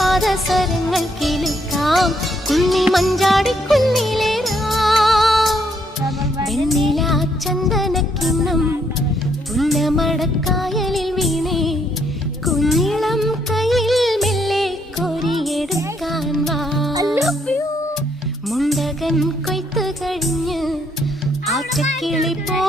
പാദസരങ്ങൾ കിലുക്കാം കുന്നി മഞ്ചാടി കുന്നിലേറാം വെണ്ണില ചന്ദനക്കിണ്ണം പുന്നമടക്കായലിൽ വീണേ കുഞ്ഞിളം കയ്യിൽ മെല്ലെ കോരിയെടുക്കാൻ വാ മുണ്ടകൻ കൊയ്ത്ത് കഴിഞ്ഞ് ആറ്റക്കിളി പോ